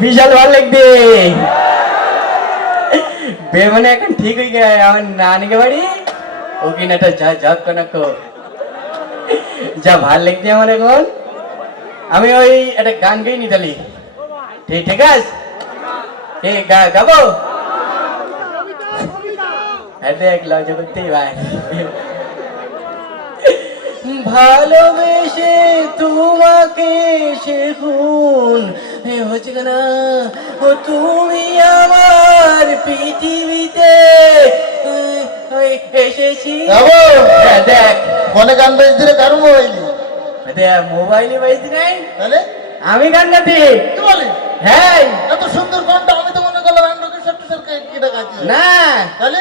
বিশাল লাগবে। মানে এখন ঠিক হয়ে গেছে, আমার নানিকে বাড়ি। যা, যাক যা ভালো আমার এখন। আমি ওই একটা গান গাই নি তাহলে। ঠিক ঠিক আছে? গা- গাবো? হ্যাঁ দেখ করতেই ভাই ভালোবেসে শেখুন এ হচ্ছে না ও তুমি আমার পৃথিবীতে এসেছি। হ্যাঁ, দেখ। ফোনে গান বেশ দিলে কার মোবাইলে? দেখ মোবাইলে বাইতে নাই। তাহলে? আমি গান গাতি কি বলি? হ্যাঁ। এত সুন্দর গানটা আমি তো মনে করলাম গাইছি না। তাহলে?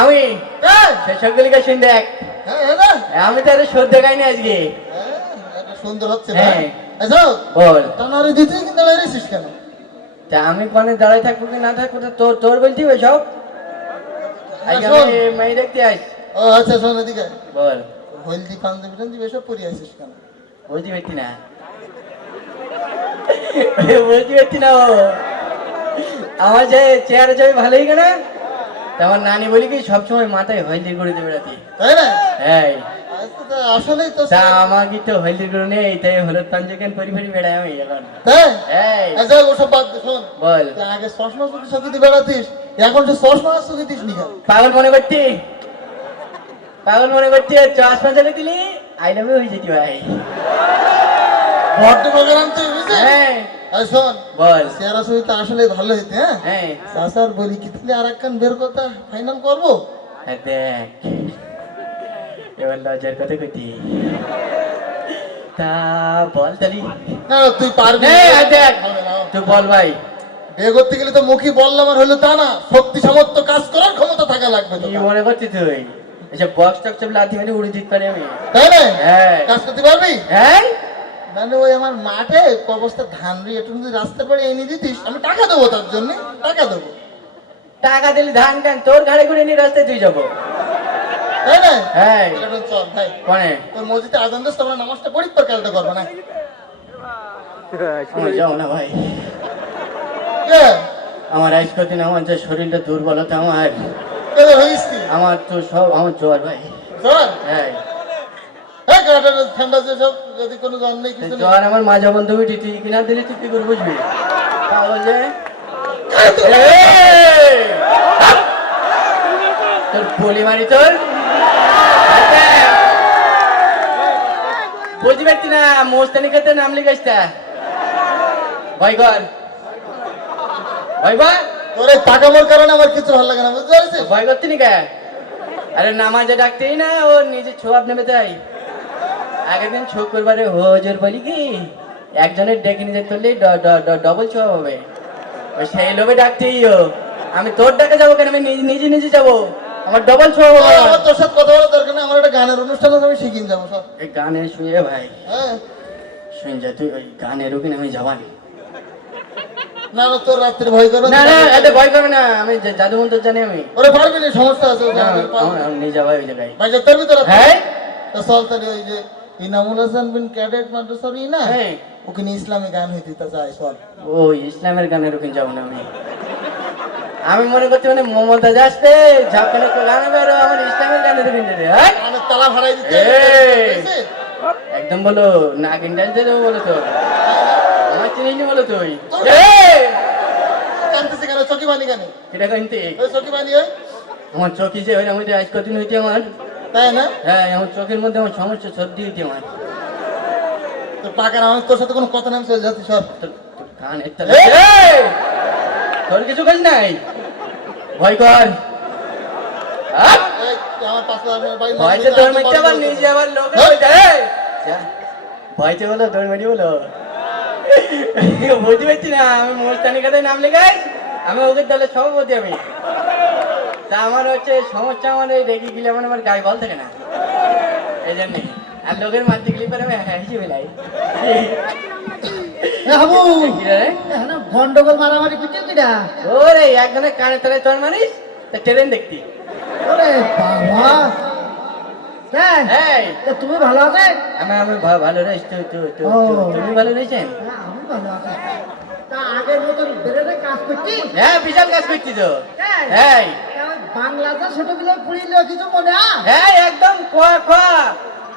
আমি? হ্যাঁ। সেসবগুলিকে শুন দেখ। হ্যাঁ? আমি তো আরে সদ্য গাইনি আজকে। সুন্দর হচ্ছে হ্যাঁ। আচ্ছা বল টানারে দিতে কিন্তু বেরিয়েছিস কেন? তা আমি কোনে দাঁড়ায় থাকব কি না থাকব তোর তোর বলতি ওই সব? মেয়ে দেখতে আস ও আচ্ছা শোন এদিকে বল। হলদি পাঞ্জাবি টাঞ্জাবি এসব পরে আসিস কেন? বলতে পারছি না। বলতে পারছি না আমার যে চেহারা ছবি ভালোই কেনা তা নানি বলি কি সবসময় মাথায় হলদি করে দেবে রাতে। তাই না? হ্যাঁ। আচ্ছা, তা আসলেই তো তা আমাকে তো হলদি করে নেই হলুদ পাঞ্জাকেন পরি পরি বেড়াই আমি এখন। আচ্ছা ওসব বাদ শোন। বল। তুই আগে চশমা চোখে চোখে দিয়ে বেড়াতিস এখন যে চশমা চোখে দিস নি পাগল মনে করতি? পাগল মনে করতি চশমা দিলি আই লাভ ইউ হয়ে যেতি ভাই। বড্ড প্রোগ্রাম তুই বুঝছিস হ্যাঁ। শোন বল। তো আসলে ভালো হইতে হ্যাঁ? হ্যাঁ। বলি কি আর একখান বের কথা ফাইনাল করব? হ্যাঁ, দেখ। এবার লজ্জার কথা কইতি। তা বল তালি। না তুই পারবি দেখ। তুই বল ভাই। বিয়ে করতে গেলে তো মুখী বললাম আর হলো তা না। শক্তি সামর্থ্য কাজ করার ক্ষমতা থাকা লাগবে কি মনে করছিস তুই? এসব বক্স টক সব লাথি মেরে উড়ে দিতে পারি আমি। তাই না? হ্যাঁ। কাজ করতে পারবি? হ্যাঁ মানে ওই আমার মাঠে ক ধান রে একটু যদি রাস্তা পড়ে এনে দিতিস আমি টাকা দেবো তার জন্য। টাকা দেবো। টাকা দিলি ধান টান তোর ঘাড়ে ঘুরে নিয়ে রাস্তায় তুই যাব। তাই না? হ্যাঁ। চল ভাই। কনে ওই মসজিদে আজান দিস তোমরা নামাজটা পড়ি পর কালটা করব না? আমার যাও না ভাই। আমার আজ কদিন আমার যে শরীরটা দুর্বলতা আমার। আমার তো সব আমার জ্বর ভাই। চল হ্যাঁ। হ্যাঁ ঠান্ডা যে যদি কোনো জ্বর নেই কিছু জ্বর আমার মাজা বন্ধু উঠি তুই কিনা দিলে তুই কি করে বুঝবি? পাগল যে এই! তোর বলি মারি তোর? বুঝতে পারছি না মোস্তানি খেতে নাম লিখাইছটা ভয় কর ভয় কর তোর এই টাকামোর কারণে আমার কিছু ভালো লাগে না বুঝতে পারছিস? ভয় করতে নি কে আরে নামাজে ডাকতেই না ও নিজে ছোয়াব নেবে তাই। আগের দিন ছোক করবারে হজর বলি কি একজনের ডেকে নিতে তুললে ডবল ছোয়াব হবে। ওই সেই লোভে ডাকতেই ও। আমি তোর ডাকে যাব কেন? আমি নিজে- নিজে নিজে যাব। আমার ডবল হবে। আমার তোর সাথে কথা বলার দরকার নেই আমার একটা গানের অনুষ্ঠান আছে আমি শিখিয়ে যাব সব। এই গানে শুয়ে ভাই। হ্যাঁ। শুন যা তুই ওই গানের ওখানে আমি যাবানি না না তোর রাত্রে ভয় করো না। না এত ভয় করবে না আমি জাদু মন্ত্র জানি আমি। ওরে পারবি না সমস্যা আছে আমার নিয়ে যাব ওই জায়গায়। ভাই যেতে পারবি তোরা হ্যাঁ? তো চল তাহলে ওই যে ইনামুল হাসান বিন ক্যাডেট মাদ্রাসার ই না? হ্যাঁ। ওখানে ইসলামী গান হইতে তা চাই চল। ও ইসলামের গানের ওখানে যাব না আমি। আমি মনে করছি মানে মমতাজ আসতে ঝাপখানে গান বেরো আমার ইসলামের হ্যাঁ? গানের তালা ভাড়াই দিতে একদম বলো নাগিন ডাল দিয়ে দেবো বলো তো। আমার চিনিনি বলো তুই? কানতেছে কেন চকি বানি কেন? এটা কিনতে ওই চকি বানি ওই? আমার চোখে যে ওই মধ্যে আজ কদিন হইতে আমার। তাই না? হ্যাঁ আমার চোখের মধ্যে আমার সমস্যা সর্দি হইতে আমার। তোর পাকার আমার তোর সাথে কোনো কথা নাম চলে যাচ্ছি সব। তোর কান একটা তোর কিছু কাজ নাই? ভয় কর। ভয়তে দৌড় মারতে আবার নিজে আবার লোক হয়ে ভয়তে বলো দৌড় মারি বলো। বুঝতে পারছি না আমি মোস্তানি নাম লেখাই? আমি ওকে দলে সভাপতি আমি। তা আমার হচ্ছে সমস্যা আমার এই রেগে গেলে আমার আমার গায়ে বল থাকে না। এই জন্যে। আর লোকের মারতে গেলে পরে আমি হেসে বেলাই হাবু! কি রে? গন্ডগোল মারামারি করছিস কিনা ওরে একজনের কানে তলায় তোর মারিস তা ট্রেন দেখতি। ওরে বাবা। হ্যাঁ তুমি ভালো আছে? আমি আমি ভালো রয়েছি তুমি ভালো রয়েছেন হ্যাঁ আমি ভালো আছি। তা আগের মতন বেরোলে কাজ করছি হ্যাঁ বিশাল কাজ করছি তো। হ্যাঁ। বাংলাতে ছোটগুলো পড়িলে কিছু মনে হ্যাঁ একদম কোয়া কোয়া।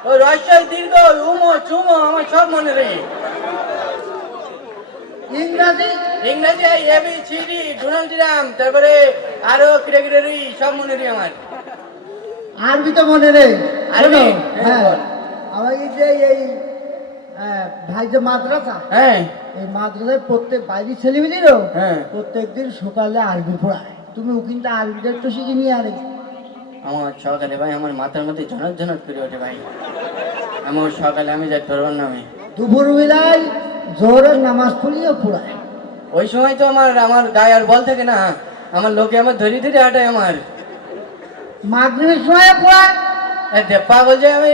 ও রহস্য দীর্ঘ উমো চুমো আমার সব মনে রে ইংরাজি এবি সিডি ডোনাল্ড ট্রাম্প তারপরে আরও কিরে কিরে রি সব মনে রে আমার। আরবি তো মনে নেই? আরবি? হ্যাঁ, হ্যাঁ বল। আমার এই যে এই ভাই যে মাদ্রাসা হ্যাঁ। এই মাদ্রাসায় প্রত্যেক হ্যাঁ। প্রত্যেক দিন সকালে আরবি পড়ায়। তুমি ও কিন্তু আরবিটা একটু শিখে নিয়ে আরে আমার সকালে ভাই আমার মাথার মধ্যে ঝনক ঝনক করে ওঠে ভাই। আমার সকালে আমি যাই তোর নামে। দুপুর বেলায় জোরের নামাজ পড়িয়ে পড়ায়। ওই সময় তো আমার আমার গায়ে আর বল থাকে না। আমার লোকে আমার ধরি ধরে হাঁটায় আমার। মাগরিবের সময় পড়ায়। দেপ্পা বলছে আমি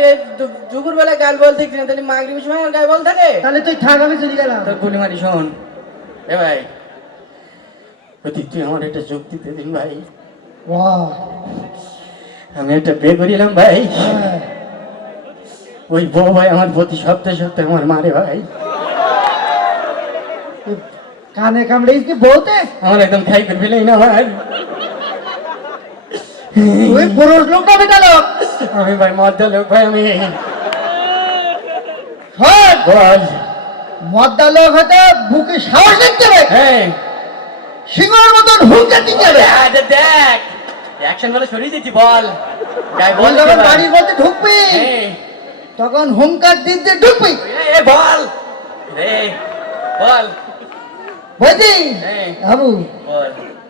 দুপুর বেলায় গাল বল দেখছি না তাহলে মাগরিবের সময় আমার গায়ে বল থাকে? তাহলে তুই থাক আমি চলে গেলাম। তোর গুলি মারি শোন। এ ভাই অতি তুই আমার একটা যুক্তি দে দিন ভাই। আমি একটা বিয়ে করিলাম ভাই। হ্যাঁ। ওই বউ ভাই আমার প্রতি সপ্তাহে সপ্তাহে আমার মারে ভাই। কানে কামড়ে কি বলতে? আমার একদম খাই করে ফেলেই না আমার তুই পুরুষ লোকটা বেটা লোক। আমি ভাই মদ্দা লোক ভাই আমি। শোন, বল। মদ্দা লোক হতে বুকে সাহস দেখতে হবে হ্যাঁ। সিংহের মতন হুঙ্কার দিতে হবে দেখ অ্যাকশন বলে সরিয়ে দিচ্ছি বল। গায়ে বল যখন? বাড়ির মধ্যে ঢুকবি। হ্যাঁ। তখন হুঙ্কার দিতে ঢুকবি। এ, বল। রে বল। বুঝলি হ্যাঁ। বাবু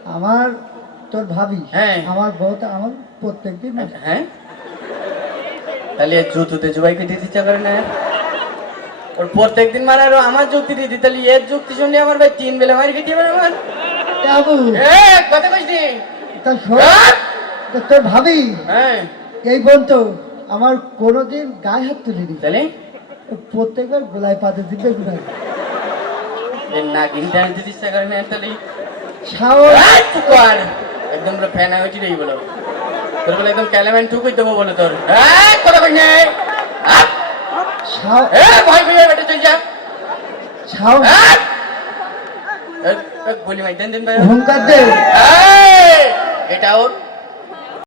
আমার তোর ভাবি হ্যাঁ। আমার বউ আমার প্রত্যেকদিন হ্যাঁ। তাহলে দিতে না। ওর প্রত্যেক দিন মারা আর আমার যুক্তি দিতে তাহলে এর যুক্তি শুনে আমার ভাই তিন বেলা মারি খেতে পারে আমার। বাবু। কথা শোন হ্যাঁ? তোর ভাবি হ্যাঁ। এই বোন তো আমার কোনোদিন গায়ে হাত তুলিনি। তাহলে? প্রত্যেকবার গোলায় পাতে দিবে গুলাই নাগিন টান দিতে ইচ্ছা করে না তাহলে সাহস! কর। একদম পুরো ফ্যান হয়ে রই বলো। তোর বলে একদম ক্যালামেন ঠুকুই দেবো বলো তোর। এই কথা কই নে! এ ভয় পেয়ে বেটা চল যা। সাহস! এ, মাই দেন দেন ভাই। হুঙ্কার দে। এটা ওর